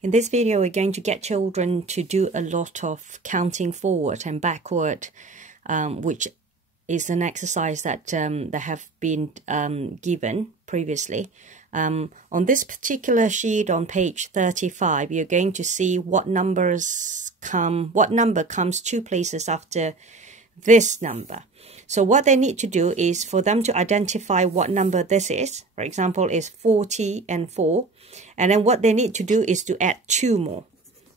In this video, we're going to get children to do a lot of counting forward and backward, which is an exercise that they have been given previously. On this particular sheet on page 35, you're going to see what number comes two places after this number. So what they need to do is for them to identify what number this is. For example, is 40 and 4. And then what they need to do is to add 2 more.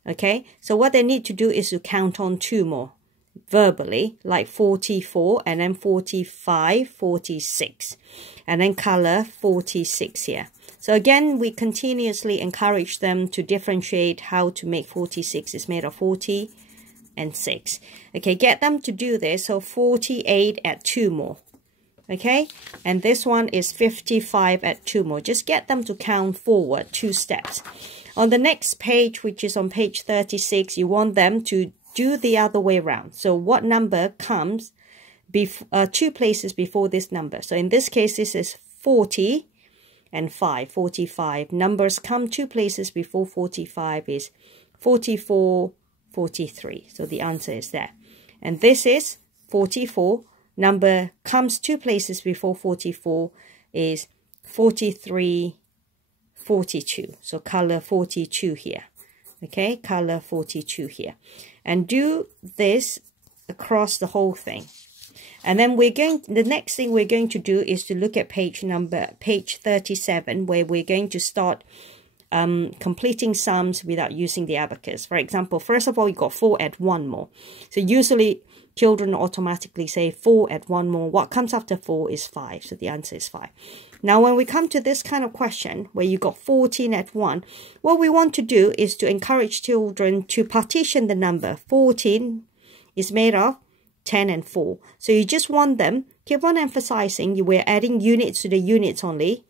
Okay, so what they need to do is to count on 2 more verbally, like 44 and then 45, 46. And then color 46 here. So again, we continuously encourage them to differentiate how to make 46 is made of 40 and 6. Okay, get them to do this. So 48 at 2 more. Okay, and this one is 55 at 2 more. Just get them to count forward 2 steps. On the next page, which is on page 36, you want them to do the other way around. So what number comes 2 places before this number? So in this case, this is 40 and 5, 45. Numbers come 2 places before 45 is 44, 43. So the answer is there. And this is 44. Number comes 2 places before 44 is 43, 42. So color 42 here. Okay, color 42 here. And do this across the whole thing. And then the next thing we're going to do is to look at page 37, where we're going to start completing sums without using the abacus. For example, first of all, you got 4 at 1 more. So usually children automatically say 4 at 1 more. What comes after 4 is 5. So the answer is 5. Now, when we come to this kind of question where you got 14 at 1, what we want to do is to encourage children to partition the number. 14 is made of 10 and 4. So you just want them, keep on emphasizing we're adding units to the units only,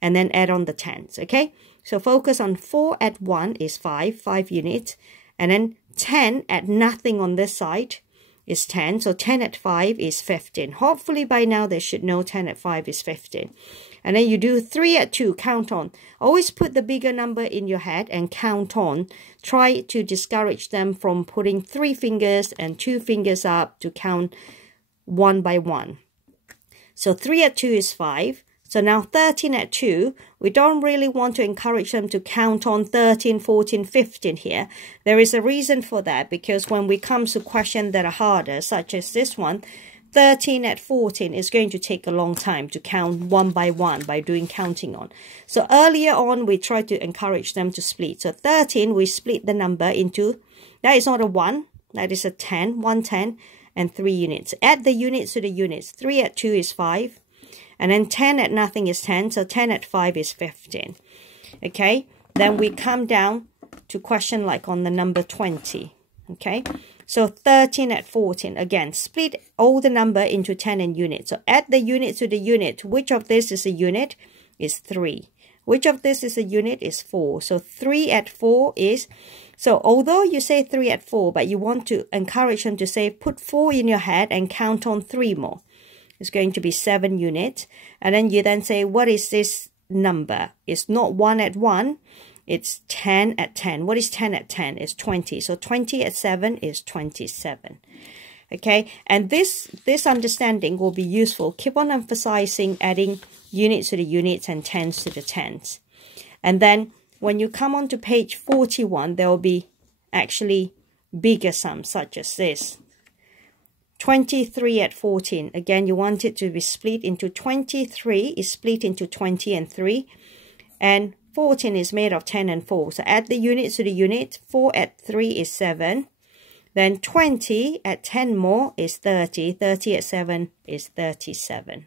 and then add on the tens, okay? So focus on 4 at 1 is 5 units, and then 10 at nothing on this side is 10. So 10 at 5 is 15. Hopefully by now they should know 10 at 5 is 15. And then you do 3 at 2, count on. Always put the bigger number in your head and count on. Try to discourage them from putting 3 fingers and 2 fingers up to count 1 by 1. So 3 at 2 is 5. So now 13 at 2, we don't really want to encourage them to count on 13, 14, 15 here. There is a reason for that, because when we come to questions that are harder, such as this one, 13 at 14 is going to take a long time to count 1 by 1 by doing counting on. So earlier on, we try to encourage them to split. So 13, we split the number into, that is not a 1, that is a 10, 1 10, and 3 units. Add the units to the units. 3 at 2 is 5. And then 10 at nothing is 10. So 10 at 5 is 15. Okay. Then we come down to question like on the number 20. Okay. So 13 at 14. Again, split all the number into 10 and units. So add the unit to the unit. Which of this is a unit? Is 3. Which of this is a unit? Is 4. So 3 at 4 is... So although you say 3 at 4, but you want to encourage them to say, put 4 in your head and count on 3 more. It's going to be 7 units. And then you then say, what is this number? It's not 1 at 1. It's 10 at 10. What is 10 at 10? It's 20. So 20 at 7 is 27. Okay. And this understanding will be useful. Keep on emphasizing adding units to the units and tens to the tens. And then when you come on to page 41, there will be actually bigger sums such as this. 23 at 14. Again, you want it to be split into 23 is split into 20 and 3. And 14 is made of 10 and 4. So add the units to the unit. 4 at 3 is 7. Then 20 at 10 more is 30. 30 at 7 is 37.